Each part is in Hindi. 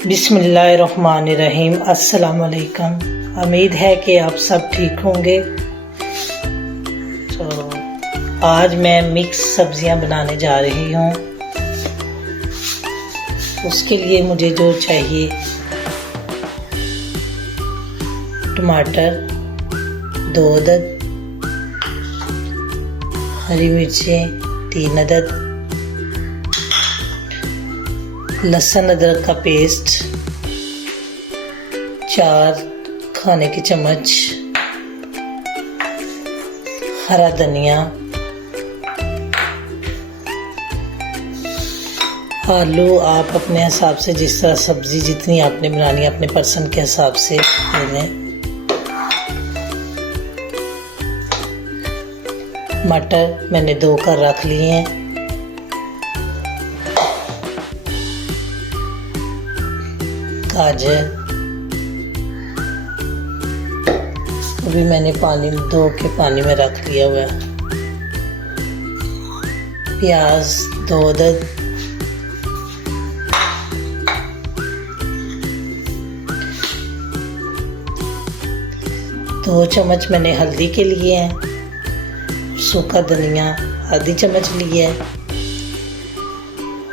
बिस्मिल्लाहिर्रहमानिर्रहीम। अस्सलाम वालेकुम। उम्मीद है कि आप सब ठीक होंगे। तो आज मैं मिक्स सब्जियां बनाने जा रही हूँ। उसके लिए मुझे जो चाहिए, टमाटर 2 अदद, हरी मिर्चें 3 अदद, लहसुन अदरक का पेस्ट 4 खाने के चम्मच, हरा धनिया, आलू आप अपने हिसाब से, जिस तरह सब्जी जितनी आपने बनानी है अपने पसंद के हिसाब से ले लें। मटर मैंने 2 कर रख लिए हैं। गाजर अभी मैंने धो के पानी में रख लिया हुआ है। प्याज 2 अदद, दो चम्मच मैंने हल्दी के लिए हैं, सूखा धनिया आधी चम्मच लिए है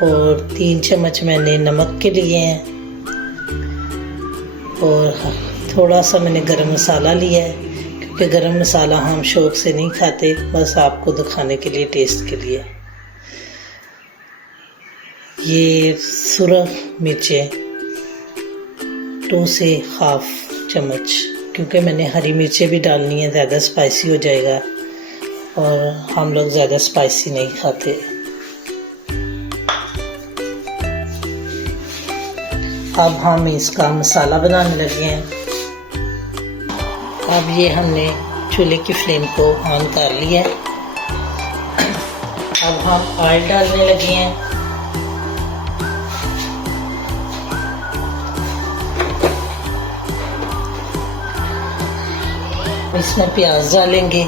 और 3 चम्मच मैंने नमक के लिए हैं और थोड़ा सा मैंने गरम मसाला लिया है, क्योंकि गरम मसाला हम शौक से नहीं खाते, बस आपको दिखाने के लिए, टेस्ट के लिए। ये सुरख मिर्चें 2 से हाफ चम्मच, क्योंकि मैंने हरी मिर्चें भी डालनी है, ज़्यादा स्पाइसी हो जाएगा और हम लोग ज़्यादा स्पाइसी नहीं खाते। अब हम इसका मसाला बनाने लगे हैं। अब ये हमने चूल्हे की फ्लेम को ऑन कर लिया है। अब हम ऑयल डालने लगे हैं। इसमें प्याज डालेंगे।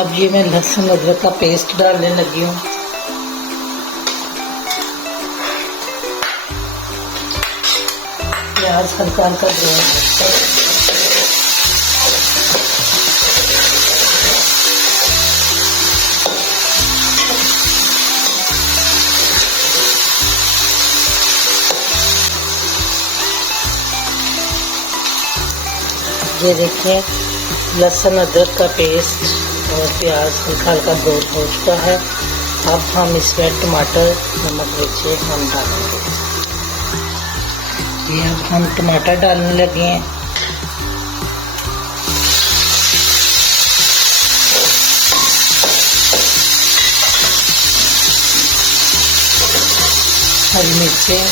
अब ये मैं लहसुन अदरक का पेस्ट डालने लगी हूँ। प्याज हल्का हल्का ब्राउन ये देखिए, लहसुन अदरक का पेस्ट और प्याज हल्का हल्का ब्राउन हो चुका है। अब हम इसमें टमाटर, नमक, मिर्ची हम डालेंगे। ये अब हम टमाटर डालने लगे हैं। हरी मिर्चें,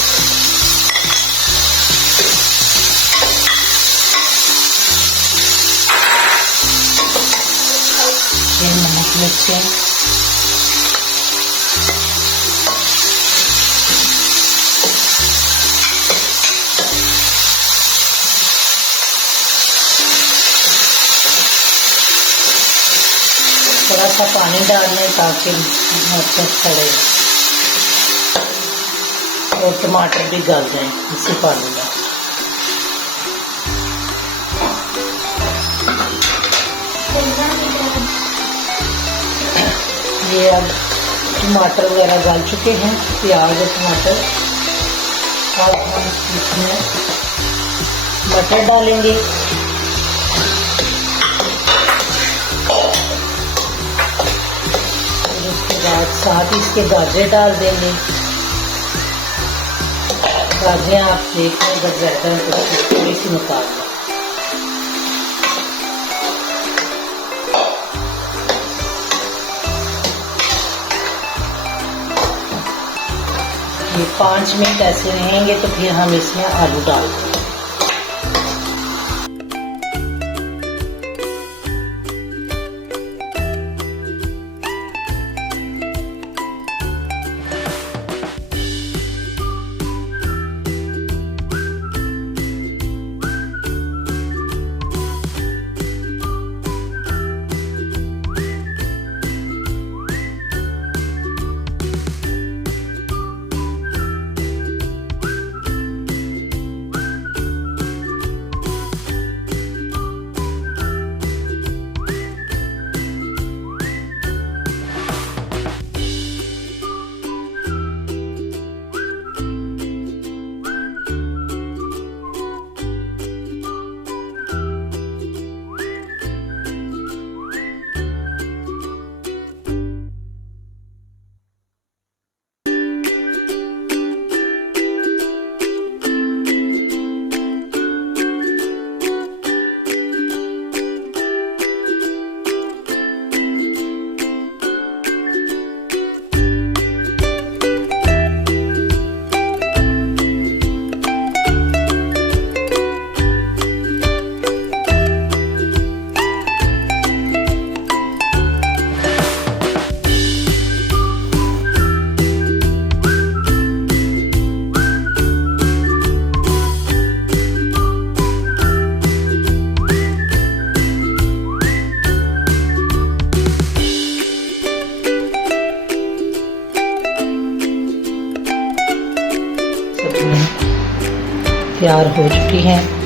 ये नमक, मिर्चें, थोड़ा सा पानी डालने ताकि मिर्चें सड़े और टमाटर भी गल जाए इसी पानी में। ये अब टमाटर वगैरह गल चुके हैं, प्याज और टमाटर। अब हम इसमें मटर डालेंगे। उसके बाद साथ ही इसके गाजर डाल देंगे। गाजरें आप देख लें, अगर ज़्यादा तो थोड़ी सी निकाल लें। ये 5 मिनट ऐसे रहेंगे तो फिर हम इसमें आलू डाल देंगे। तैयार हो चुकी हैं।